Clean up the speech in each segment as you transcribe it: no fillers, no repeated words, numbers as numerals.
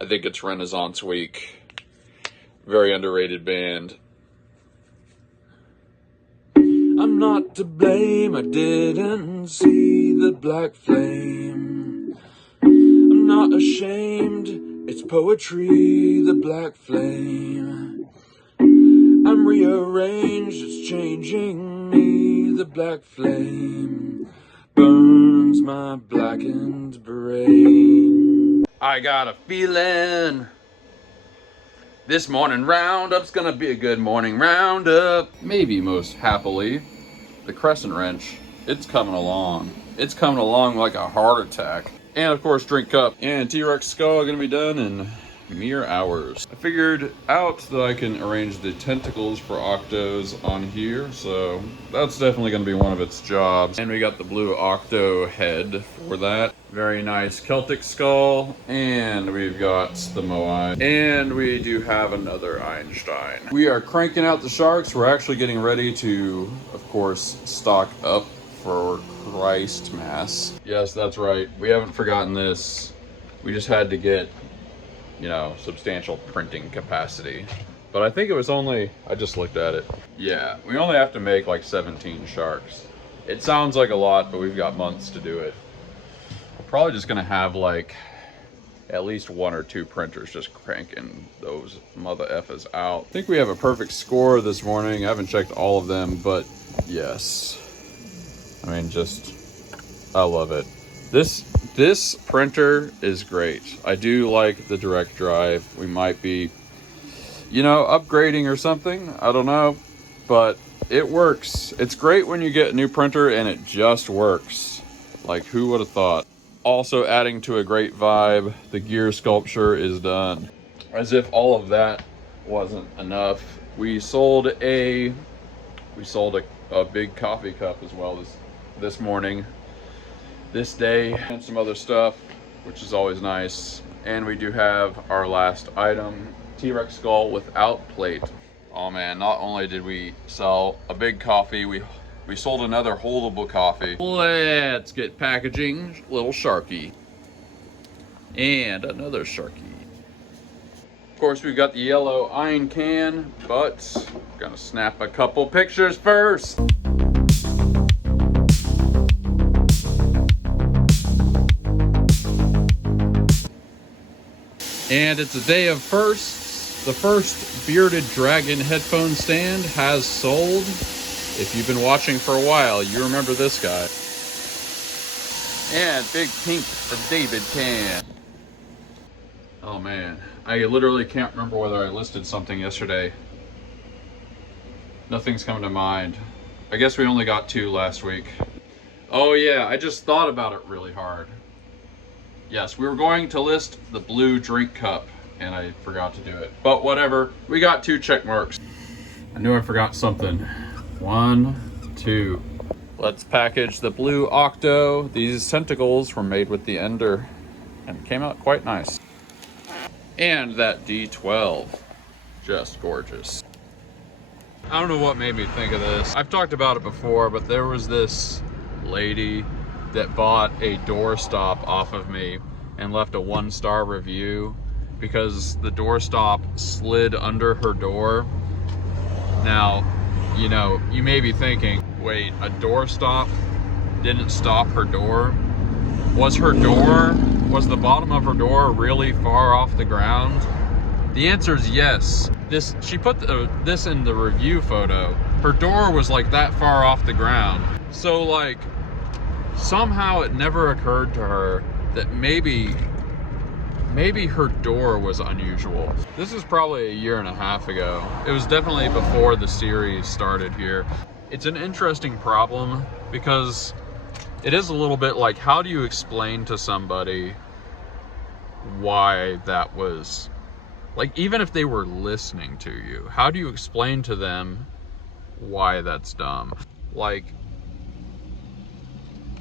I think it's Renaissance Week. Very underrated band. I'm not to blame, I didn't see the black flame. I'm not ashamed, it's poetry, the black flame. I'm rearranged, it's changing me, the black flame burns my blackened brain. I got a feeling this morning roundup's gonna be a good morning roundup. Maybe most happily, the crescent wrench, it's coming along. It's coming along like a heart attack. And of course, drink cup and T-Rex skull are gonna be done in mere hours. I figured out that I can arrange the tentacles for Octos on here, so that's definitely gonna be one of its jobs. And we got the blue Octo head for that. Very nice Celtic skull, and we've got the Moai, and we do have another Einstein. We are cranking out the sharks. We're actually getting ready to, of course, stock up for Christmas. Yes, that's right. We haven't forgotten this. We just had to get, you know, substantial printing capacity. But I think it was only, I just looked at it. Yeah, we only have to make like 17 sharks. It sounds like a lot, but we've got months to do it. Probably just gonna have like at least 1 or 2 printers just cranking those mother effers out. I think we have a perfect score this morning. I haven't checked all of them, but yes. I mean, just, I love it. This printer is great. I do like the direct drive. We might be, you know, upgrading or something. I don't know, but it works. It's great when you get a new printer and it just works. Like, who would have thought? Also adding to a great vibe, the gear sculpture is done. As if all of that wasn't enough, we sold a big coffee cup as well this morning, this day, and some other stuff, which is always nice. And we do have our last item, T-Rex skull without plate. Oh man, not only did we sell a big coffee, we sold another holdable coffee. Let's get packaging. Little Sharky. And another Sharky. Of course, we've got the yellow iron can, but gonna snap a couple pictures first. And it's a day of firsts. The first bearded dragon headphone stand has sold. If you've been watching for a while, you remember this guy. And big pink David can. Oh man, I literally can't remember whether I listed something yesterday. Nothing's coming to mind. I guess we only got 2 last week. Oh yeah, I just thought about it really hard. Yes, we were going to list the blue drink cup, and I forgot to do it. But whatever, we got 2 check marks. I knew I forgot something. 1, 2. Let's package the blue Octo. These tentacles were made with the Ender and came out quite nice. And that D12, just gorgeous. I don't know what made me think of this. I've talked about it before, but there was this lady that bought a doorstop off of me and left a 1-star review because the doorstop slid under her door. Now, you know, you may be thinking, wait, a doorstop didn't stop her door? Was the bottom of her door really far off the ground? The answer is yes. She put this in the review photo. Her door was like that far off the ground. So like, somehow it never occurred to her that maybe her door was unusual. This is probably 1.5 years ago. It was definitely before the series started here. It's an interesting problem because it is a little bit like, how do you explain to somebody why that was, like, even if they were listening to you, how do you explain to them why that's dumb? Like,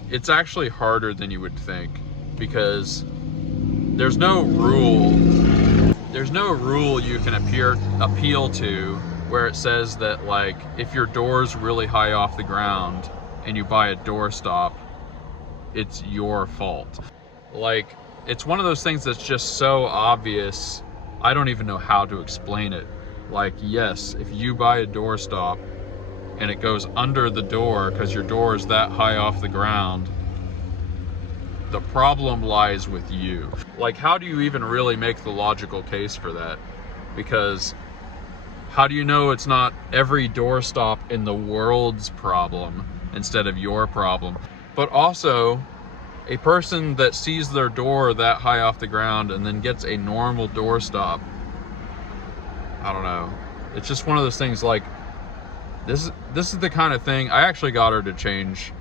it's actually harder than you would think because there's no rule you can appeal to where it says that, like, if your door's really high off the ground and you buy a doorstop, it's your fault. Like, it's one of those things that's just so obvious. I don't even know how to explain it. Like, yes, if you buy a doorstop and it goes under the door because your door is that high off the ground, the problem lies with you. Like, how do you even really make the logical case for that? Because how do you know it's not every doorstop in the world's problem instead of your problem? But also, a person that sees their door that high off the ground and then gets a normal doorstop, I don't know. It's just one of those things. Like, this is the kind of thing. I actually got her to change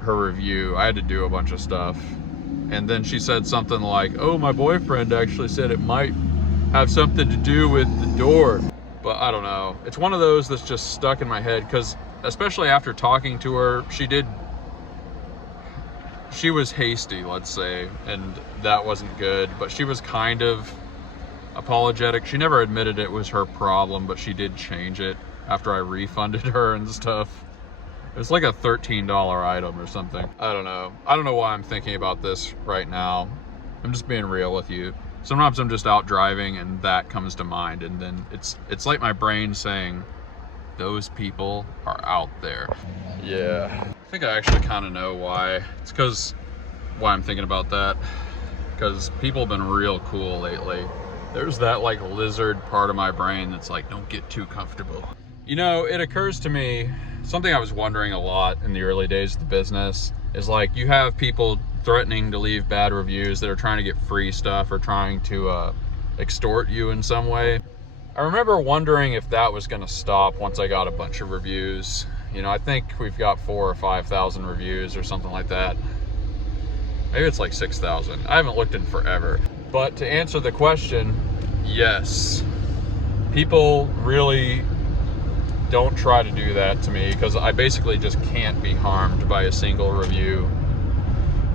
her review. I had to do a bunch of stuff. And then she said something like, oh, my boyfriend actually said it might have something to do with the door. But I don't know. It's one of those that's just stuck in my head, because especially after talking to her, she was hasty, let's say, and that wasn't good, but she was kind of apologetic. She never admitted it was her problem, but she did change it after I refunded her and stuff. It was like a $13 item or something. I don't know. I don't know why I'm thinking about this right now. I'm just being real with you. Sometimes I'm just out driving and that comes to mind, and then it's like my brain saying, those people are out there. Yeah, I think I actually kind of know why. It's because why I'm thinking about that, because people have been real cool lately. There's that like lizard part of my brain that's like, don't get too comfortable. You know, it occurs to me, something I was wondering a lot in the early days of the business is, like, you have people threatening to leave bad reviews that are trying to get free stuff or trying to extort you in some way. I remember wondering if that was going to stop once I got a bunch of reviews. You know, I think we've got 4,000 or 5,000 reviews or something like that. Maybe it's like 6,000. I haven't looked in forever. But to answer the question, yes. People really don't try to do that to me, because I basically just can't be harmed by a single review,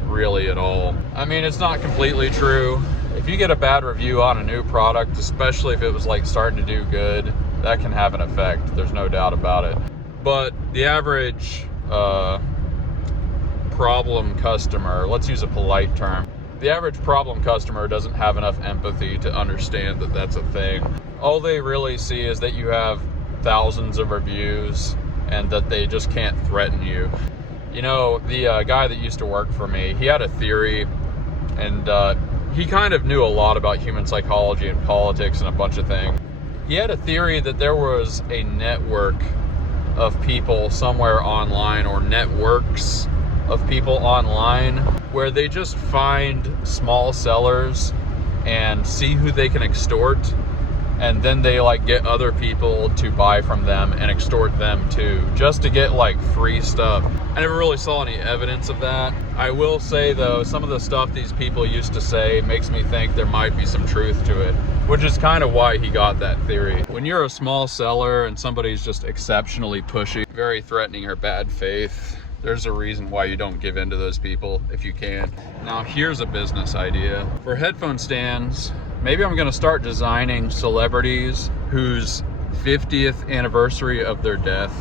really, at all. I mean, it's not completely true. If you get a bad review on a new product, especially if it was like starting to do good, that can have an effect. There's no doubt about it. But the average problem customer, let's use a polite term, the average problem customer doesn't have enough empathy to understand that that's a thing. All they really see is that you have thousands of reviews and that they just can't threaten you. You know, the guy that used to work for me, he had a theory, and he kind of knew a lot about human psychology and politics and a bunch of things. He had a theory that there was a network of people somewhere online, or networks of people online, where they just find small sellers and see who they can extort, and then they like get other people to buy from them and extort them too, just to get like free stuff. I never really saw any evidence of that. I will say though, some of the stuff these people used to say makes me think there might be some truth to it, which is kind of why he got that theory. When you're a small seller and somebody's just exceptionally pushy, very threatening, or bad faith, there's a reason why you don't give in to those people if you can. Now here's a business idea. For headphone stands, maybe I'm gonna start designing celebrities whose 50th anniversary of their death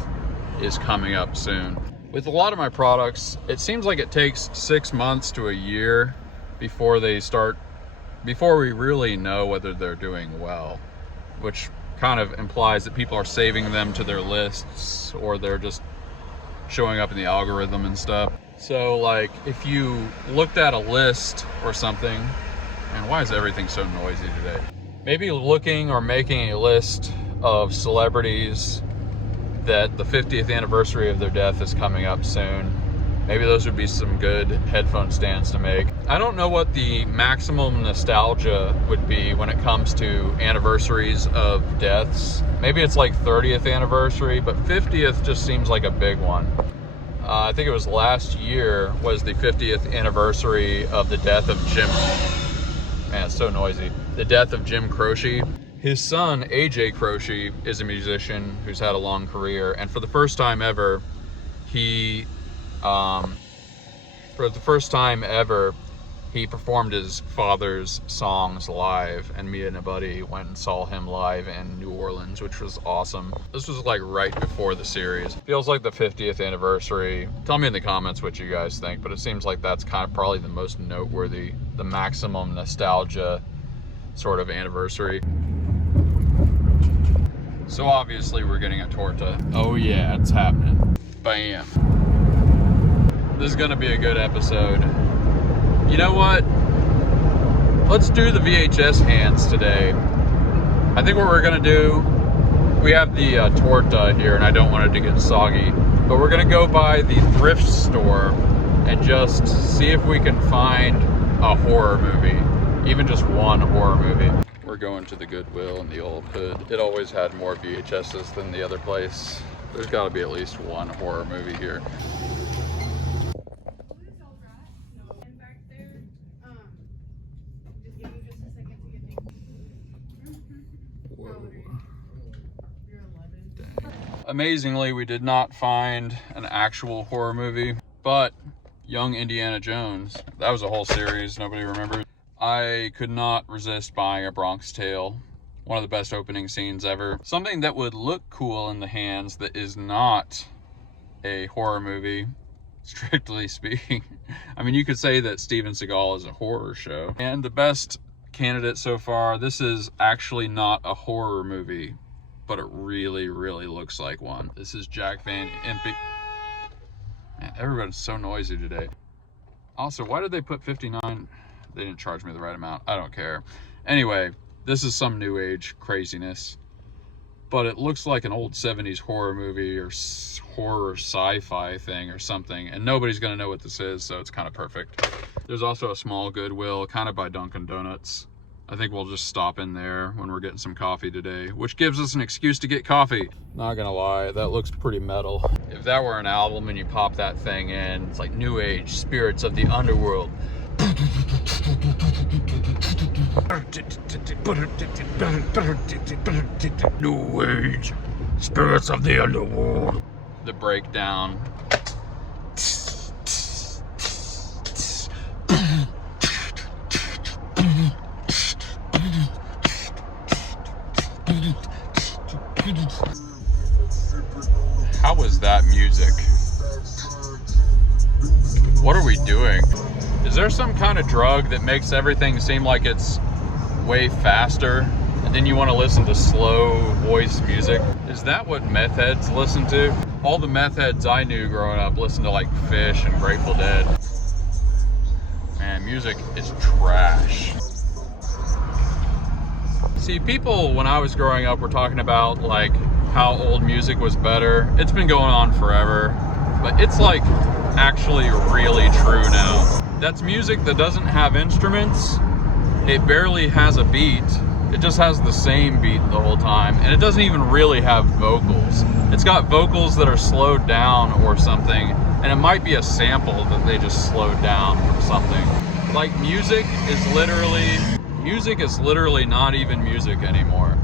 is coming up soon. With a lot of my products, it seems like it takes 6 months to a year before we really know whether they're doing well, which kind of implies that people are saving them to their lists, or they're just showing up in the algorithm and stuff. So like, if you looked at a list or something, and why is everything so noisy today? Maybe looking or making a list of celebrities that the 50th anniversary of their death is coming up soon. Maybe those would be some good headphone stands to make. I don't know what the maximum nostalgia would be when it comes to anniversaries of deaths. Maybe it's like 30th anniversary, but 50th just seems like a big one. I think it was last year was the 50th anniversary of the death of Jim. Man, it's so noisy. The death of Jim Croce. His son, AJ Croce, is a musician who's had a long career, and for the first time ever, he performed his father's songs live, and me and a buddy went and saw him live in New Orleans, which was awesome. This was like right before the series. Feels like the 50th anniversary. Tell me in the comments what you guys think, but it seems like that's kind of probably the most noteworthy the maximum nostalgia sort of anniversary. So obviously we're getting a torta. Oh yeah, it's happening. Bam. This is gonna be a good episode. You know what? Let's do the VHS hands today. I think what we're gonna do, we have the torta here and I don't want it to get soggy, but we're gonna go by the thrift store and just see if we can find a horror movie, even just one horror movie. We're going to the Goodwill in the old hood. It always had more VHSs than the other place. There's gotta be at least one horror movie here. Amazingly, we did not find an actual horror movie, but Young Indiana Jones, that was a whole series, nobody remembers. I could not resist buying A Bronx Tale, one of the best opening scenes ever. Something that would look cool in the hands that is not a horror movie, strictly speaking. I mean, you could say that Steven Seagal is a horror show. And the best candidate so far, this is actually not a horror movie, but it really, really looks like one. This is Jack Van Impe. Man, everybody's so noisy today. Also, why did they put 59? They didn't charge me the right amount. I don't care. Anyway, this is some new age craziness, but it looks like an old 70s horror movie or horror sci-fi thing or something, and nobody's gonna know what this is, so it's kind of perfect. There's also a small Goodwill, kind of by Dunkin' Donuts. I think we'll just stop in there when we're getting some coffee today, which gives us an excuse to get coffee. Not gonna lie, that looks pretty metal. If that were an album and you pop that thing in, it's like New Age, Spirits of the Underworld. New Age, Spirits of the Underworld. The breakdown. How was that music? What are we doing? Is there some kind of drug that makes everything seem like it's way faster and then you want to listen to slow voice music? Is that what meth heads listen to? All the meth heads I knew growing up listened to like Fish and Grateful Dead. Man, music is trash. See, people when I was growing up were talking about like how old music was better. It's been going on forever, but it's like actually really true now. That's music that doesn't have instruments. It barely has a beat. It just has the same beat the whole time, and it doesn't even really have vocals. It's got vocals that are slowed down or something, and it might be a sample that they just slowed down from something. Like music is literally not even music anymore.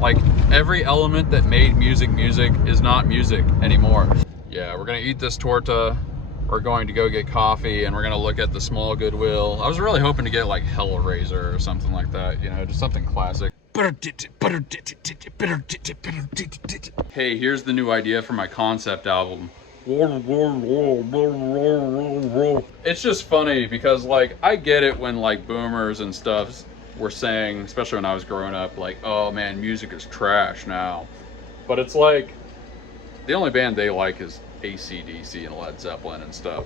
Like every element that made music is not music anymore. Yeah, we're gonna eat this torta. We're going to go get coffee and we're gonna look at the small Goodwill. I was really hoping to get like Hellraiser or something like that, you know, just something classic. Hey, here's the new idea for my concept album. It's just funny because like I get it when like boomers and stuff were saying, especially when I was growing up, like, oh man, music is trash now. But it's like the only band they like is AC/DC and Led Zeppelin and stuff.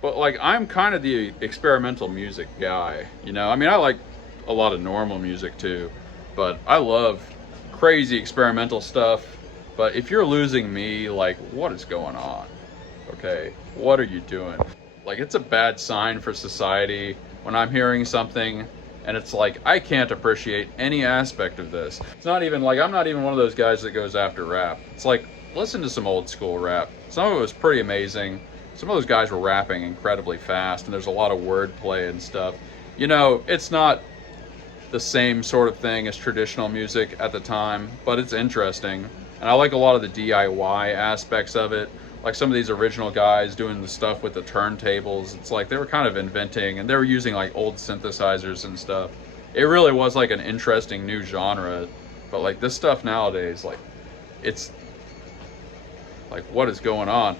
But like I'm kind of the experimental music guy, you know? I mean, I like a lot of normal music too, but I love crazy experimental stuff. But if you're losing me, like, what is going on? Okay, what are you doing? Like, it's a bad sign for society when I'm hearing something and it's like I can't appreciate any aspect of this. It's not even like I'm not even one of those guys that goes after rap. It's like, listen to some old school rap. Some of it was pretty amazing. Some of those guys were rapping incredibly fast and there's a lot of wordplay and stuff. You know, it's not the same sort of thing as traditional music at the time, but it's interesting. And I like a lot of the DIY aspects of it. Like some of these original guys doing the stuff with the turntables. It's like they were kind of inventing and they were using like old synthesizers and stuff. It really was like an interesting new genre. But like this stuff nowadays, like it's like, what is going on?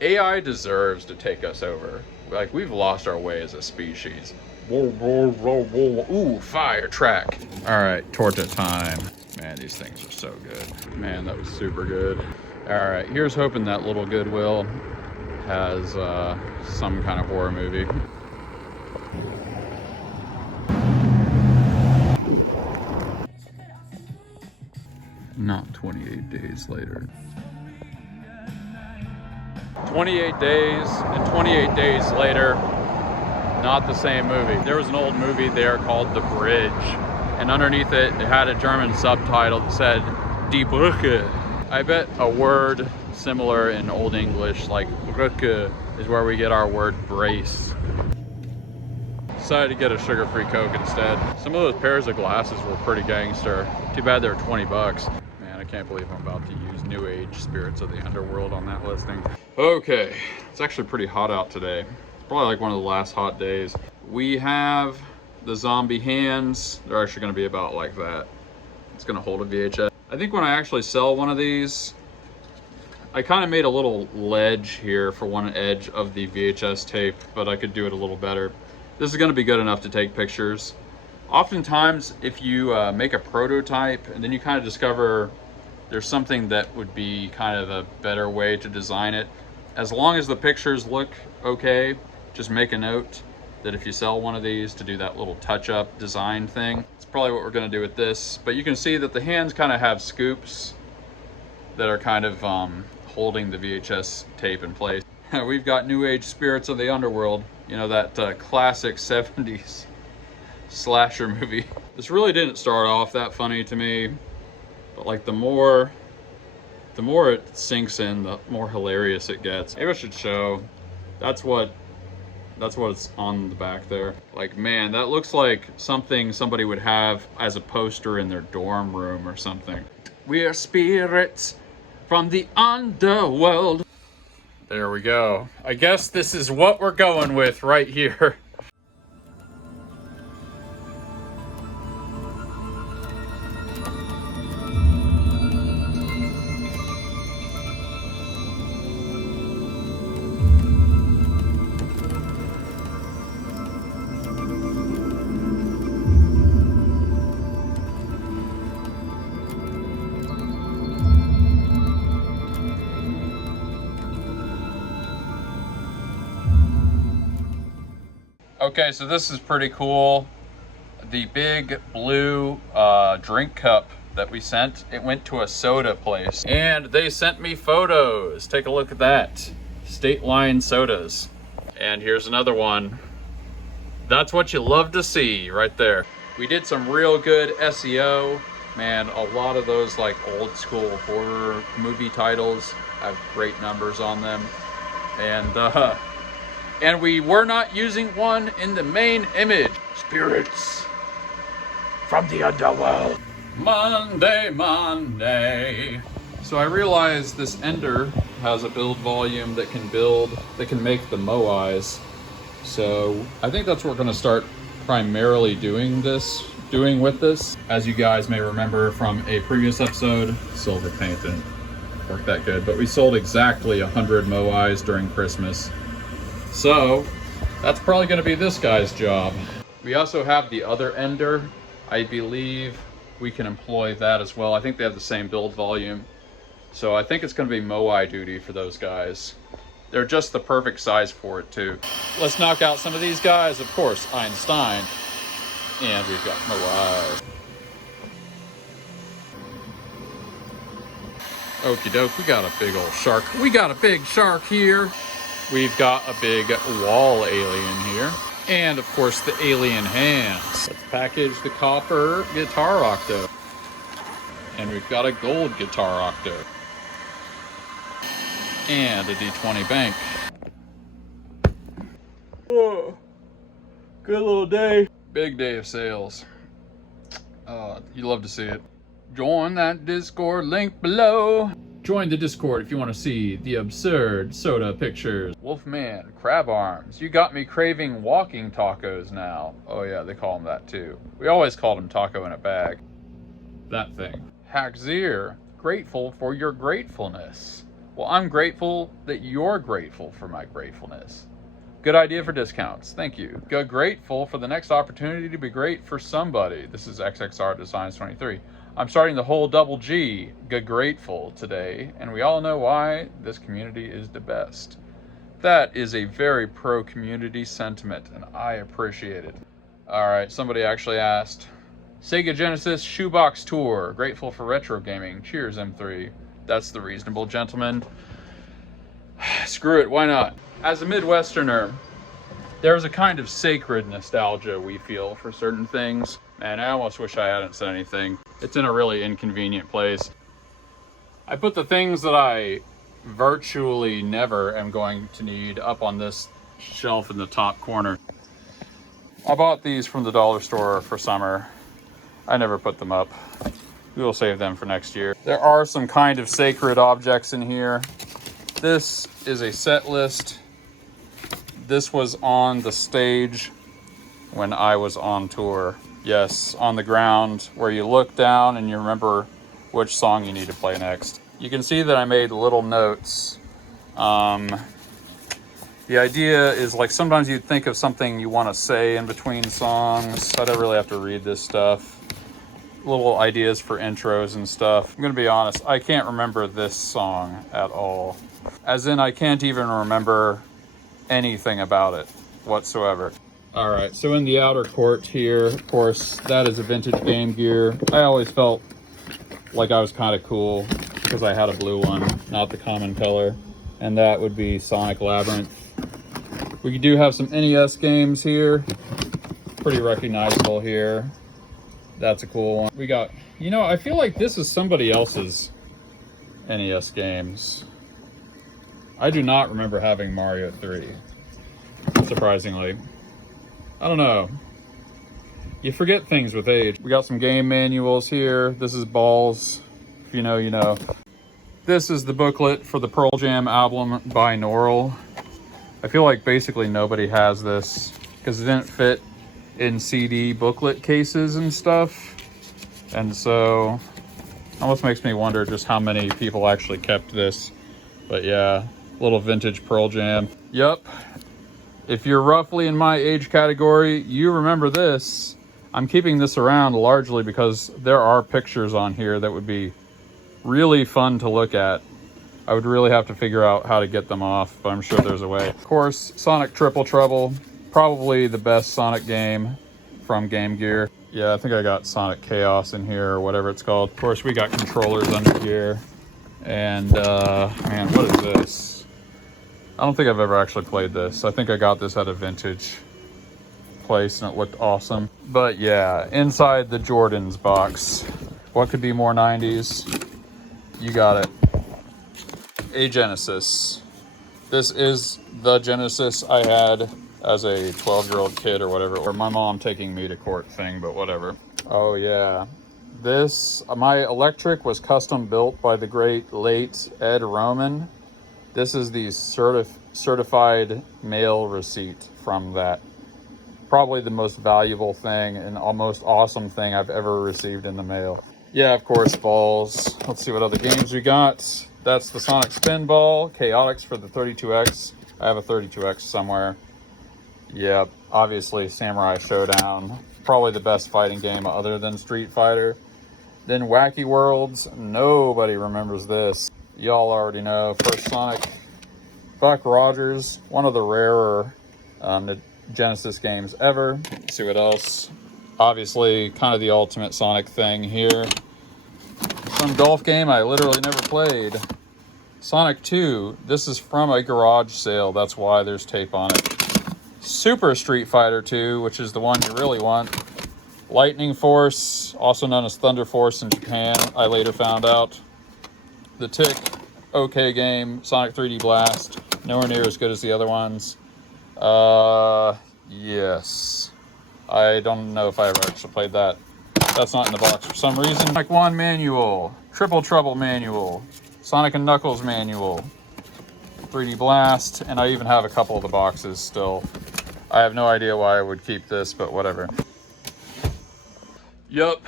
AI deserves to take us over Like, we've lost our way as a species. Whoa, whoa, whoa, whoa. Ooh, fire track. All right, torta time. Man, these things are so good. Man, that was super good. All right, here's hoping that little Goodwill has some kind of horror movie. Not 28 days later. 28 days and 28 days later, not the same movie. There was an old movie there called The Bridge, and underneath it, it had a German subtitle that said Die Brücke. I bet a word similar in Old English, like Brücke, is where we get our word brace. Decided to get a sugar-free Coke instead. Some of those pairs of glasses were pretty gangster. Too bad they were 20 bucks. Man, I can't believe I'm about to use New Age Spirits of the Underworld on that listing. Okay, it's actually pretty hot out today. It's probably like one of the last hot days. We have the zombie hands. They're actually gonna be about like that. It's gonna hold a VHS. I think when I actually sell one of these, I kind of made a little ledge here for one edge of the VHS tape, but I could do it a little better. This is gonna be good enough to take pictures. Oftentimes, if you make a prototype and then you kind of discover there's something that would be kind of a better way to design it, as long as the pictures look okay, just make a note that if you sell one of these, to do that little touch-up design thing. It's probably what we're gonna do with this, but you can see that the hands kind of have scoops that are kind of holding the VHS tape in place. We've got New Age Spirits of the Underworld, you know, that classic 70s slasher movie. This really didn't start off that funny to me, but like the more it sinks in, the more hilarious it gets. Maybe I should show. That's what's on the back there. Like, man, that looks like something somebody would have as a poster in their dorm room or something. We are spirits from the underworld. There we go. I guess this is what we're going with right here. Okay, so this is pretty cool. The big blue drink cup that we sent, it went to a soda place. And they sent me photos. Take a look at that. State Line sodas. And here's another one. That's what you love to see right there. We did some real good SEO. Man, a lot of those like old school horror movie titles have great numbers on them. And we were not using one in the main image. Spirits from the underworld. Monday, Monday. So I realized this Ender has a build volume that can make the Moais. So I think that's what we're gonna start primarily doing with this. As you guys may remember from a previous episode, silver paint didn't work that good, but we sold exactly 100 Moais during Christmas. So that's probably gonna be this guy's job. We also have the other Ender. I believe we can employ that as well. I think they have the same build volume. So I think it's gonna be Moai duty for those guys. They're just the perfect size for it too. Let's knock out some of these guys. Of course, Einstein. And we've got Moai. Okie doke, we got a big old shark. We got a big shark here. We've got a big wall alien here. And of course the alien hands. Let's package the copper guitar octo. And we've got a gold guitar octo. And a D20 bank. Oh, good little day. Big day of sales. You love to see it. Join that Discord link below. Join the Discord if you want to see the absurd soda pictures. Wolfman, crab arms. You got me craving walking tacos now. Oh yeah, they call them that too. We always called them taco in a bag. That thing. Hackzir, grateful for your gratefulness. Well, I'm grateful that you're grateful for my gratefulness. Good idea for discounts. Thank you. Go grateful for the next opportunity to be great for somebody. This is XXR Designs 23. I'm starting the whole double G, Good Grateful, today, and we all know why this community is the best. That is a very pro-community sentiment, and I appreciate it. All right, somebody actually asked, Sega Genesis Shoebox Tour, grateful for retro gaming. Cheers, M3. That's the reasonable gentleman. Screw it, why not? As a Midwesterner, there's a kind of sacred nostalgia we feel for certain things. And I almost wish I hadn't said anything. It's in a really inconvenient place. I put the things that I virtually never am going to need up on this shelf in the top corner. I bought these from the dollar store for summer. I never put them up. We will save them for next year. There are some kind of sacred objects in here. This is a set list. This was on the stage when I was on tour. Yes, on the ground where you look down and you remember which song you need to play next. You can see that I made little notes. The idea is, like, sometimes you'd think of something you want to say in between songs. I don't really have to read this stuff. Little ideas for intros and stuff. I'm gonna be honest, I can't remember this song at all. As in, I can't even remember anything about it whatsoever. All right, so in the outer court here, of course, that is a vintage Game Gear. I always felt like I was kind of cool because I had a blue one, not the common color. And that would be Sonic Labyrinth. We do have some NES games here. Pretty recognizable here. That's a cool one. We got, you know, I feel like this is somebody else's NES games. I do not remember having Mario 3, surprisingly. I don't know. You forget things with age. We got some game manuals here. This is Balls. If you know, you know. This is the booklet for the Pearl Jam album Binaural. I feel like basically nobody has this because it didn't fit in CD booklet cases and stuff. And so almost makes me wonder just how many people actually kept this. But yeah, little vintage Pearl Jam. Yep. If you're roughly in my age category, you remember this. I'm keeping this around largely because there are pictures on here that would be really fun to look at. I would really have to figure out how to get them off, but I'm sure there's a way. Of course, Sonic Triple Trouble, probably the best Sonic game from Game Gear. Yeah, I think I got Sonic Chaos in here or whatever it's called. Of course, we got controllers under here. And, man, what is this? I don't think I've ever actually played this. I think I got this at a vintage place and it looked awesome. But yeah, inside the Jordans box. What could be more 90s? You got it. A Genesis. This is the Genesis I had as a 12-year-old kid or whatever, or my mom taking me to court thing, but whatever. Oh yeah. This, my electric was custom built by the great late Ed Roman. This is the certified mail receipt from that. Probably the most valuable thing and almost awesome thing I've ever received in the mail. Yeah, of course, balls. Let's see what other games we got. That's the Sonic Spinball, Chaotix for the 32X. I have a 32X somewhere. Yep, obviously Samurai Showdown. Probably the best fighting game other than Street Fighter. Then Wacky Worlds. Nobody remembers this. Y'all already know. First Sonic. Buck Rogers. One of the rarer Genesis games ever. Let's see what else. Obviously, kind of the ultimate Sonic thing here. Some golf game I literally never played. Sonic 2. This is from a garage sale. That's why there's tape on it. Super Street Fighter 2, which is the one you really want. Lightning Force, also known as Thunder Force in Japan, I later found out. The Tick, okay game. Sonic 3D Blast, nowhere near as good as the other ones. Yes. I don't know if I ever actually played that. That's not in the box for some reason. Sonic 1 manual, Triple Trouble manual, Sonic and Knuckles manual, 3D Blast, and I even have a couple of the boxes still. I have no idea why I would keep this, but whatever. Yup,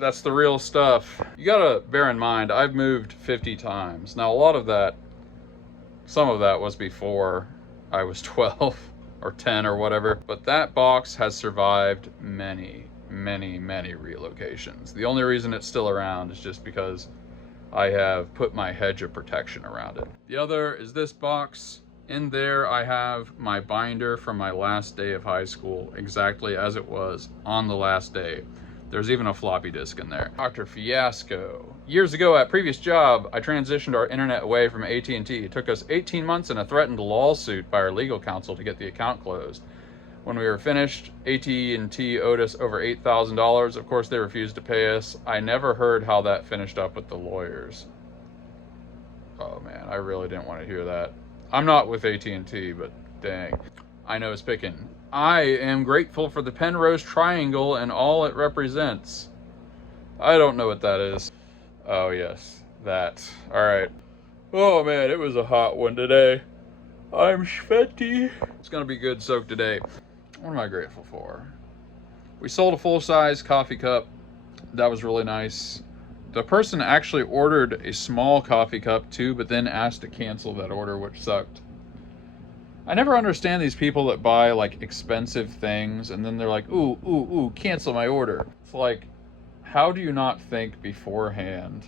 that's the real stuff. You gotta bear in mind, I've moved 50 times. Now, a lot of that, some of that was before I was 12. or 10 or whatever. But that box has survived many relocations. The only reason it's still around is just because I have put my hedge of protection around it. The other is this box. In there I have my binder from my last day of high school, exactly as it was on the last day. There's even a floppy disk in there. Dr. Fiasco. Years ago at previous job, I transitioned our internet away from AT&T. It took us 18 months and a threatened lawsuit by our legal counsel to get the account closed. When we were finished, AT&T owed us over $8,000. Of course, they refused to pay us. I never heard how that finished up with the lawyers. Oh man, I really didn't want to hear that. I'm not with AT&T, but dang. I know it's picking. I am grateful for the Penrose Triangle and all it represents. I don't know what that is. Oh yes, that. Alright. Oh man, it was a hot one today. I'm sweaty. It's gonna be good soak today. What am I grateful for? We sold a full-size coffee cup. That was really nice. The person actually ordered a small coffee cup too, but then asked to cancel that order, which sucked. I never understand these people that buy like expensive things and then they're like, ooh, cancel my order. It's like, how do you not think beforehand?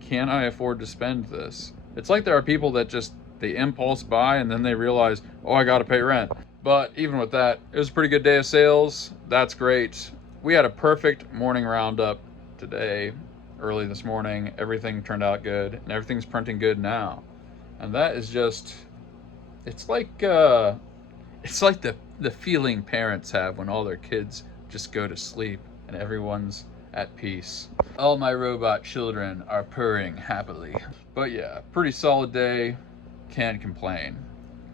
Can I afford to spend this? It's like there are people that just, they impulse buy and then they realize, oh, I gotta pay rent. But even with that, it was a pretty good day of sales. That's great. We had a perfect morning roundup today, early this morning. Everything turned out good and everything's printing good now. And that is just, it's like the feeling parents have when all their kids just go to sleep and everyone's at peace. All my robot children are purring happily. But yeah, pretty solid day. Can't complain.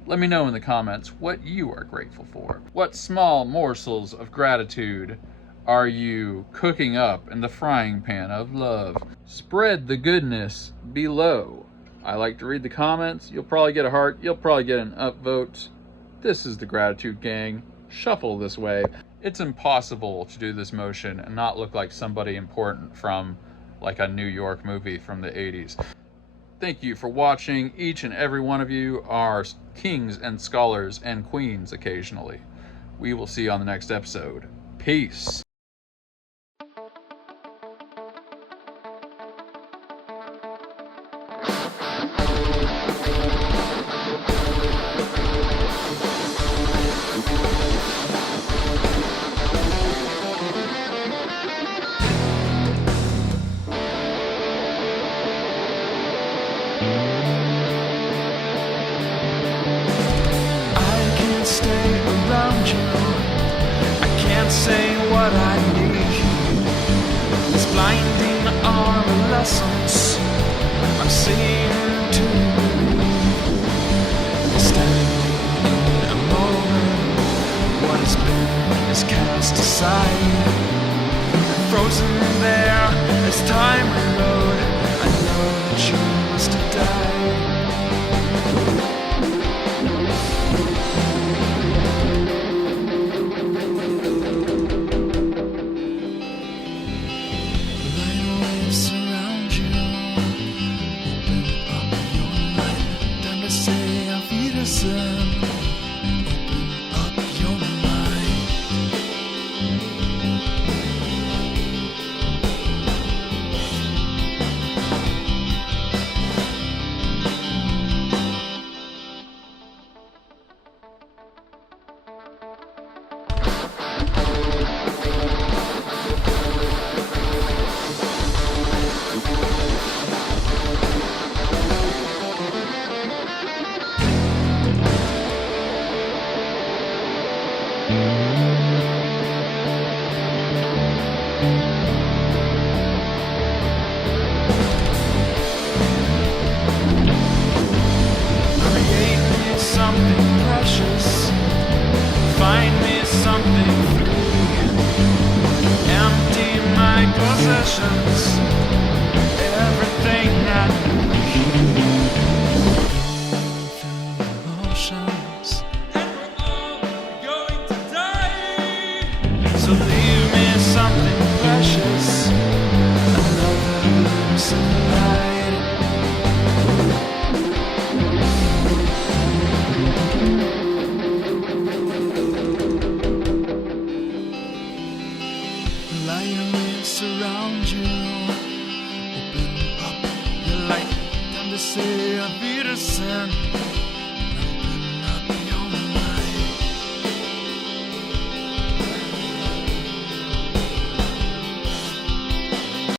Let me know in the comments what you are grateful for. What small morsels of gratitude are you cooking up in the frying pan of love? Spread the goodness below. I like to read the comments. You'll probably get a heart. You'll probably get an upvote. This is the Gratitude Gang. Shuffle this way. It's impossible to do this motion and not look like somebody important from like a New York movie from the 80s. Thank you for watching. Each and every one of you are kings and scholars and queens occasionally. We will see you on the next episode. Peace. Stay around you. I can't say what I need. This blinding adolescence I'm seeing to believe. Standing in a moment, what has been is cast aside. Frozen there as time rode. I know that you must have died. Everything that emotions, and we're all going to die. So leave me something precious, another glimpse of light. lions surround you. Open up your light, time to say Auf Wiedersehen.